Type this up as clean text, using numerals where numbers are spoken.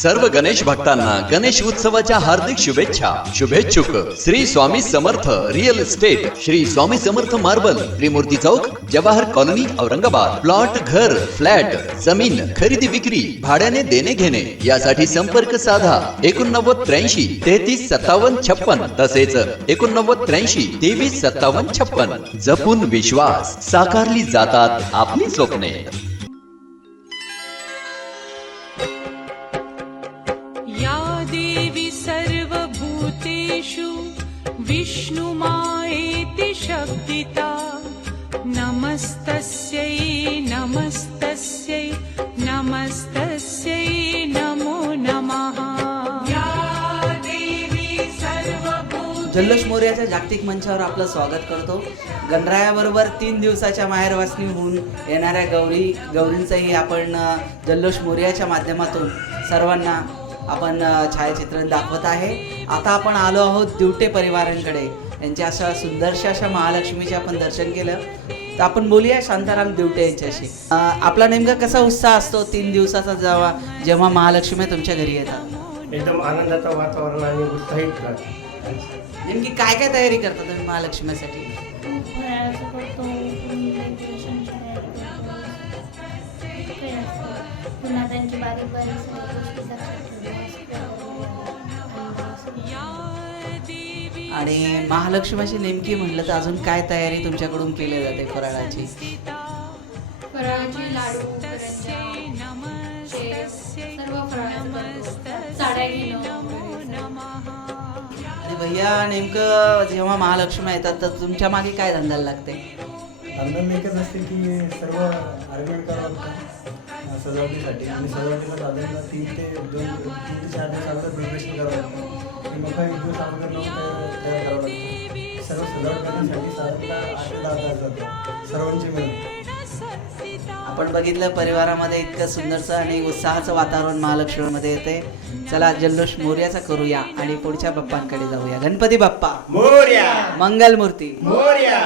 सर्व गणेश भक्तांना गणेश उत्सवाच्या हार्दिक शुभेच्छा. शुभेच्छुक Shri Swami Samarth real estate, Shri Swami Samarth marble, त्रिमूर्ती चौक, जवाहर कॉलनी, औरंगाबाद. प्लॉट, घर, फ्लॅट, जमीन खरेदी विक्री, भाड्याने देणे घेणे यासाठी संपर्क साधा 8983 335756 तसेच 8983 235756. जपून विश्वास, साकारली जातात आपली स्वप्ने. देवी सर्वभूतेषु विष्णुमायेति शब्दिता. नमस्तस्यै नमस्तस्यै नमस्तस्यै नमो नमः. या देवी सर्वभूतेषु. जल्लोष मोरयाच्या जागतिक मंचावर आपलं स्वागत करतो. गणरायाबरोबर 3 दिवसाच्या माहेरवासनीहून येणाऱ्या गौरींचंही आपण जल्लोष मोरयाच्या माध्यमातून सर्वांना आपण छायाचित्रण दाखवत आहे. आता आपण आलो आहोत दिवटे परिवारांकडे. यांच्या अशा सुंदरशा अशा महालक्ष्मीचे आपण दर्शन केलं. तर आपण बोलूया शांताराम दिवटे यांच्याशी. आपला नेमका कसा उत्साह असतो 3 दिवसाचा जेव्हा महालक्ष्मी तुमच्या घरी येतात? एकदम आनंदाचं वातावरण आणि उत्साहित राहतं. नेमकी काय काय तयारी करता तुम्ही महालक्ष्मीसाठी? आणि महालक्ष्मीची नेमकी म्हटलं तर अजून काय तयारी तुमच्याकडून केली जाते फराळाची? फराळाची लाडू, सर्व आणि भैया नेमकं जेव्हा महालक्ष्मी येतात तर तुमच्या मागे काय धंद्याला लागते? धंदा एकच असते की सर्व अरेंजमेंट करावं लागतं सजावटीसाठी. आणि सजावटीला साधारणतः 3 ते 4 दिवस अगोदर प्रिपरेशन करावं लागतं. मग काही दिवस अगोदर तयार करावं लागतं. सर्व सजावट करण्यासाठी साधारणतः 8 ते 10 तास जातात सर्वांची मिळून. आपण बघितलं परिवारामध्ये इतकं सुंदरचं आणि उत्साहाचं वातावरण महालक्ष्मीमध्ये येते. चला जल्लोष मोरयाचा करूया आणि पुढच्या बाप्पांकडे जाऊया. गणपती बाप्पा मोरया, मंगलमूर्ती मोरया.